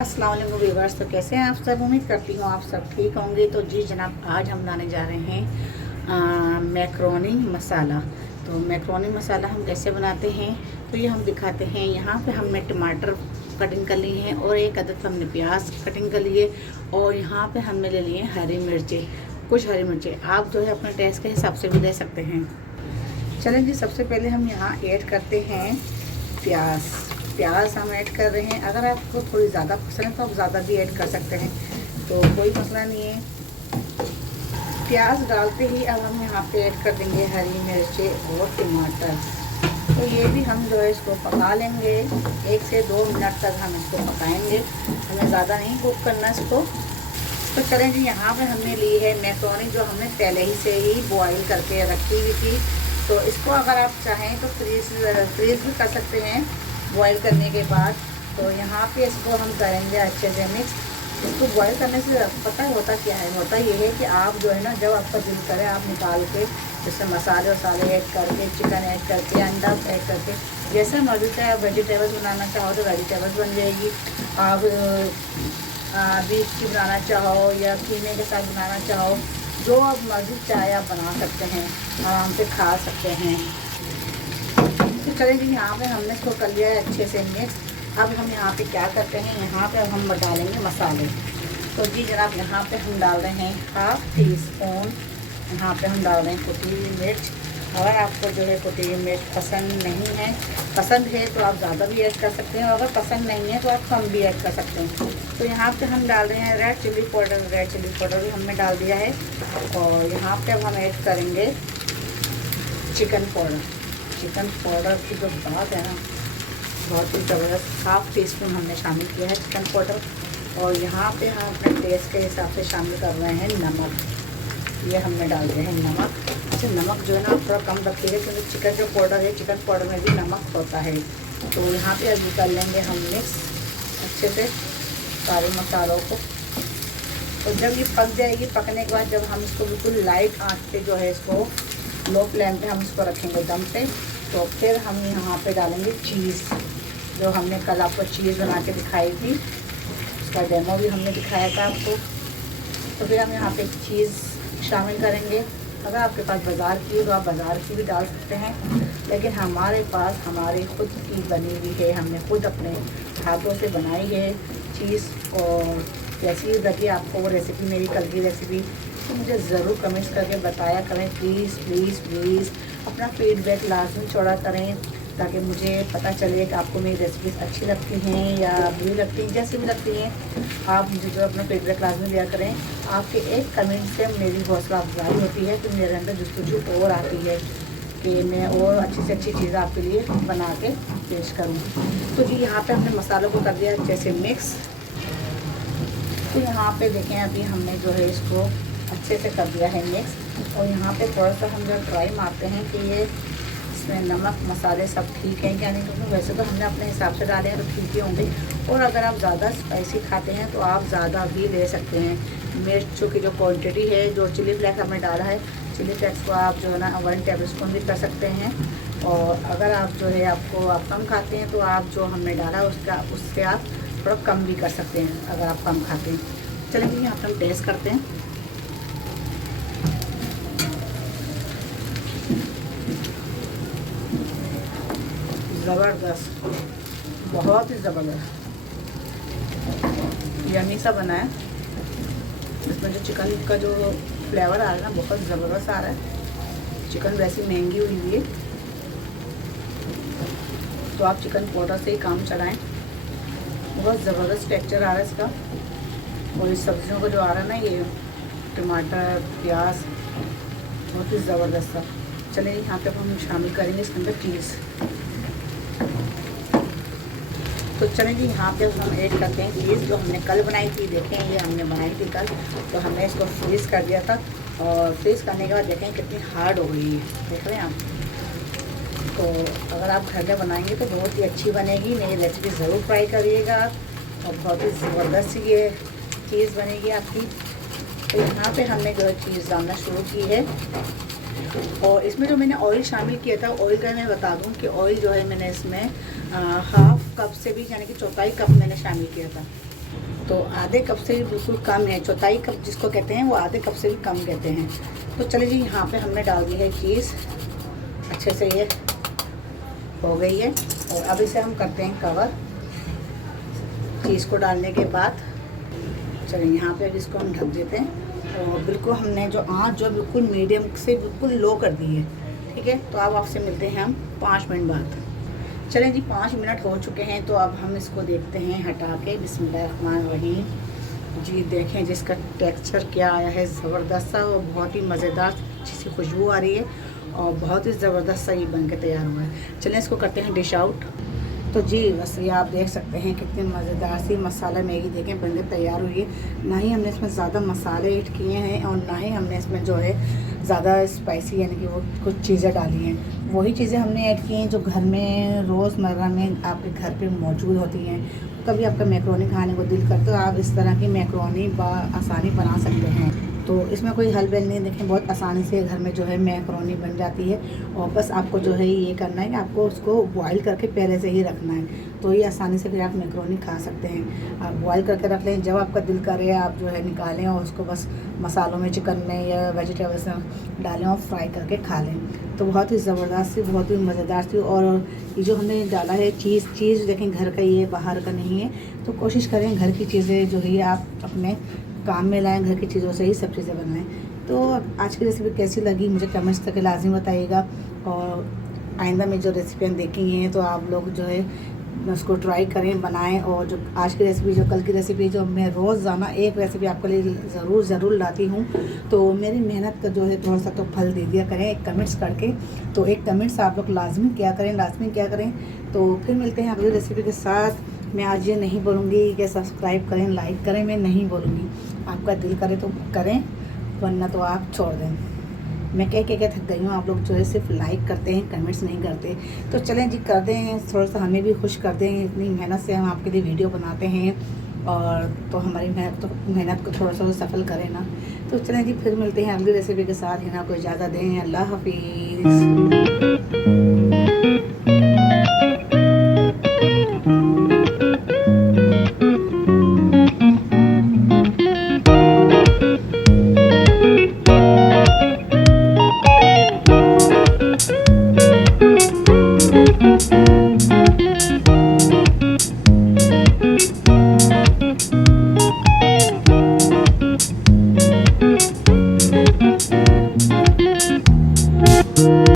अस्सलाम वालेकुम व्यूअर्स। तो कैसे हैं आप सब? उम्मीद करती हूँ आप सब ठीक होंगे। तो जी जनाब, आज हम बनाने जा रहे हैं मैक्रोनी मसाला। तो मैक्रोनी मसाला हम कैसे बनाते हैं तो ये हम दिखाते हैं। यहाँ पे हमने टमाटर कटिंग कर लिए हैं और एक अदद हमने प्याज कटिंग कर लिए और यहाँ पे हमने ले लिए हरी मिर्चें, कुछ हरी मिर्चें। आप जो है अपने टेस्ट के हिसाब से भी ले सकते हैं। चलें जी, सबसे पहले हम यहाँ ऐड करते हैं प्याज हम ऐड कर रहे हैं। अगर आपको थोड़ी ज़्यादा पसंद है तो आप ज़्यादा भी ऐड कर सकते हैं, तो कोई मसला नहीं है। प्याज डालते ही अब हम यहाँ पे ऐड कर देंगे हरी मिर्चें और टमाटर। तो ये भी हम जो है इसको पका लेंगे, 1 से 2 मिनट तक हम इसको पकाएंगे। हमें ज़्यादा नहीं कुक करना इसको। तो चलें जी, यहाँ पे हमने ली है मैक्रोनी, जो हमने पहले ही से ही बॉईल करके रखी हुई थी। तो इसको अगर आप चाहें तो फ्रीज़ भी कर सकते हैं बॉईल करने के बाद। तो यहाँ पे इसको हम करेंगे अच्छे से मिक्स। इसको बॉईल करने से पता होता क्या है, होता ये है कि आप जो है ना, जब आपका दिल करे आप निकाल के जैसे मसाले वसाले ऐड करके, चिकन ऐड करके, अंडा ऐड करके, जैसा मर्जी चाहे आप वेजिटेबल्स बनाना चाहो तो वेजिटेबल्स बन जाएगी। आप बीफ की बनाना चाहो या कीमे के साथ बनाना चाहो, जो आप मर्जी चाहे आप बना सकते हैं, आराम से खा सकते हैं। तो चलें जी, यहाँ पे हमने इसको कर लिया है अच्छे से मिक्स। अब हम यहाँ पे क्या करते हैं, यहाँ पे अब हम डालेंगे मसाले। तो जी जनाब, यहाँ पे हम डाल रहे हैं 1/2 टीस्पून, यहाँ पे हम डाल रहे हैं कुटी हुई मिर्च। अगर आपको जो है कुटी हुई मिर्च पसंद नहीं है, पसंद है तो आप ज़्यादा भी ऐड कर सकते हैं, और अगर पसंद नहीं है तो आप कम भी ऐड कर सकते हैं। तो यहाँ पे हम डाल रहे हैं रेड चिली पाउडर भी हमने डाल दिया है। और यहाँ पे अब हम ऐड करेंगे चिकन पाउडर की जो बात है ना, बहुत ही ज़बरदस्त। 1/2 टीस्पून हमने शामिल किया है चिकन पाउडर। और यहाँ पे हम अपने टेस्ट के हिसाब से शामिल कर रहे हैं नमक। ये हमने डाल दिया है नमक। अच्छा, नमक जो है ना थोड़ा कम रखिएगा, क्योंकि चिकन जो पाउडर है, चिकन पाउडर में भी नमक होता है। तो यहाँ पे अभी कर लेंगे हम मिक्स अच्छे से सारे मसालों को। तो जब ये पक जाएगी, पकने के बाद जब हम इसको बिल्कुल लाइट आंच पे जो है इसको लो फ्लेम पे हम इसको रखेंगे दम पे, तो फिर हम यहाँ पे डालेंगे चीज़। जो हमने कल आपको चीज़ बना के दिखाई थी, उसका डेमो भी हमने दिखाया था आपको। तो फिर हम यहाँ पे चीज़ शामिल करेंगे। अगर आपके पास बाज़ार की है तो आप बाज़ार की भी डाल सकते हैं, लेकिन हमारे पास हमारी खुद की बनी हुई है, हमने खुद अपने हाथों से बनाई है चीज़। और कैसी लगी आपको वो रेसिपी, मेरी कल की रेसिपी, तो मुझे ज़रूर कमेंट्स करके बताया करें। प्लीज़ अपना फीडबैक लाजमी छोड़ा करें, ताकि मुझे पता चले कि आपको मेरी रेसिपीज़ अच्छी लगती हैं या बुरी लगती हैं। जैसी भी लगती हैं आप मुझे जो अपना फीडबैक लाजमी दिया करें। आपके एक कमेंट से मेरी हौसला अफजाई होती है, तो मेरे अंदर जस्तजू और आती है कि मैं और अच्छी से अच्छी चीज़ आपके लिए बना के पेश करूँ। तो जी यहाँ पे हमने मसालों को कर दिया जैसे मिक्स। तो यहाँ पे देखें, अभी हमने जो है इसको अच्छे से कर दिया है मिक्स। और यहाँ पे थोड़ा सा हम जो ट्राई मारते हैं कि ये इसमें नमक मसाले सब ठीक हैं क्या नहीं, क्योंकि वैसे तो हमने अपने हिसाब से डाले हैं तो ठीक ही होंगे। और अगर आप ज़्यादा स्पाइसी खाते हैं तो आप ज़्यादा भी ले सकते हैं। मिर्चों की जो क्वांटिटी है, जो चिली फ्लेक्स हमने डाला है, चिली फ्लेक्स को आप जो है ना 1 टेबल स्पून भी कर सकते हैं। और अगर आप जो है आप कम खाते हैं तो आप जो हमने डाला उससे आप थोड़ा कम भी कर सकते हैं, अगर आप कम खाते हैं। चलिए यहाँ पर हम टेस्ट करते हैं। ज़बरदस्त, बहुत ही ज़बरदस्त, यम्मी सा बना है। इसमें जो चिकन का जो फ्लेवर आ रहा है ना, बहुत ज़बरदस्त आ रहा है। चिकन वैसे महंगी हुई है, तो आप चिकन पाउडर से ही काम चलाएं। बहुत ज़बरदस्त टेक्सचर आ रहा है इसका। और इस सब्जियों का जो आ रहा है ना, ये टमाटर प्याज, बहुत ही ज़बरदस्त सा। चलिए यहाँ पे हम शामिल करेंगे इसके अंदर चीज़। तो चलें जी, यहाँ पे हम ऐड करते हैं चीज़ जो हमने कल बनाई थी। देखें, ये हमने बनाई थी कल, तो हमने इसको फ्रीज़ कर दिया था। और फ्रीज़ करने के बाद देखें कितनी हार्ड हो गई है, देख रहे हैं आप। तो अगर आप घर में बनाएंगे तो बहुत ही अच्छी बनेगी। मेरी रेसिपी ज़रूर ट्राई करिएगा और बहुत ही ज़बरदस्त ये चीज़ बनेगी आपकी। तो यहाँ पे हमने जो है चीज़ डालना शुरू की है। और इसमें जो मैंने ऑयल शामिल किया था, ऑयल का मैं बता दूं कि ऑयल जो है मैंने इसमें 1/2 कप से भी, यानी कि 1/4 कप मैंने शामिल किया था। तो आधे कप से भी बिल्कुल कम है, चौथाई कप जिसको कहते हैं वो आधे कप से भी कम कहते हैं। तो चलिए जी, यहाँ पे हमने डाल दी है चीज़, अच्छे से ये हो गई है। और अब इसे हम करते हैं कवर। चीज़ को डालने के बाद चलिए यहाँ पे अब इसको हम ढक देते हैं। और बिल्कुल हमने जो आँच जो बिल्कुल मीडियम से बिल्कुल लो कर दी है, ठीक है। तो अब आपसे मिलते हैं हम 5 मिनट बाद। चलें जी, 5 मिनट हो चुके हैं। तो अब हम इसको देखते हैं हटा के। बिस्मिल्लाहिर्रहमानिर्रहीम। जी देखें जिसका टेक्सचर क्या आया है, ज़बरदस्त सा और बहुत ही मज़ेदार अच्छी सी खुशबू आ रही है और बहुत ही ज़बरदस्त सा ये बन के तैयार हुआ है। चलें इसको करते हैं डिश आउट। तो जी बस ये आप देख सकते हैं कितनी मज़ेदार सी मसाला मैगी देखें बनके तैयार हुई है। ना ही हमने इसमें ज़्यादा मसाले ऐड किए हैं और ना ही हमने इसमें जो है ज़्यादा स्पाइसी यानी कि वो कुछ चीज़ें डाली हैं। वही चीज़ें हमने ऐड की हैं जो घर में रोज़मर्रा में आपके घर पे मौजूद होती हैं। कभी आपका मैक्रोनी खाने को दिल करता है तो आप इस तरह की मैक्रोनी आसानी बना सकते हैं। तो इसमें कोई हल बेल नहीं, देखें बहुत आसानी से घर में जो है मैक्रोनी बन जाती है। और बस आपको जो है ये करना है कि आपको उसको बॉईल करके पहले से ही रखना है, तो ये आसानी से फिर आप मैक्रोनी खा सकते हैं। आप बॉईल करके रख लें, जब आपका दिल करे आप जो है निकालें और उसको बस मसालों में, चिकन में या वेजिटेबल्स में डालें और फ्राई करके खा लें। तो बहुत ही ज़बरदस्त सी, बहुत ही मज़ेदार सी। और ये जो हमने डाला है चीज़ देखें घर का, ये बाहर का नहीं है। तो कोशिश करें घर की चीज़ें जो है आप अपने काम में लाएं, घर की चीज़ों से ही सब चीज़ें बनाएं। तो आज की रेसिपी कैसी लगी मुझे कमेंट्स करके लाजमी बताइएगा। और आइंदा में जो रेसिपियाँ देखी हैं तो आप लोग जो है उसको ट्राई करें, बनाएं। और जो आज की रेसिपी, जो कल की रेसिपी, जो मैं रोज़ाना एक रेसिपी आपके लिए ज़रूर लाती हूँ, तो मेरी मेहनत का जो है थोड़ा सा तो फल दे दिया करें एक कमेंट्स करके। तो एक कमेंट्स आप लोग लाजमी क्या करें। तो फिर मिलते हैं अगली रेसिपी के साथ। मैं आज ये नहीं बोलूँगी कि सब्सक्राइब करें, लाइक करें, मैं नहीं बोलूँगी। आपका दिल करे तो करें, वरना तो आप छोड़ दें। मैं कह थक गई हूँ, आप लोग जो है सिर्फ लाइक करते हैं, कमेंट्स नहीं करते। तो चलें जी, कर दें, थोड़ा सा हमें भी खुश कर दें। इतनी मेहनत से हम आपके लिए वीडियो बनाते हैं और तो हमारी मेहनत को थोड़ा सा सफल करें ना। तो चलें जी, फिर मिलते हैं अगली रेसिपी के साथ। यहाँ को इजाज़त दें। अल्लाह हाफिज़।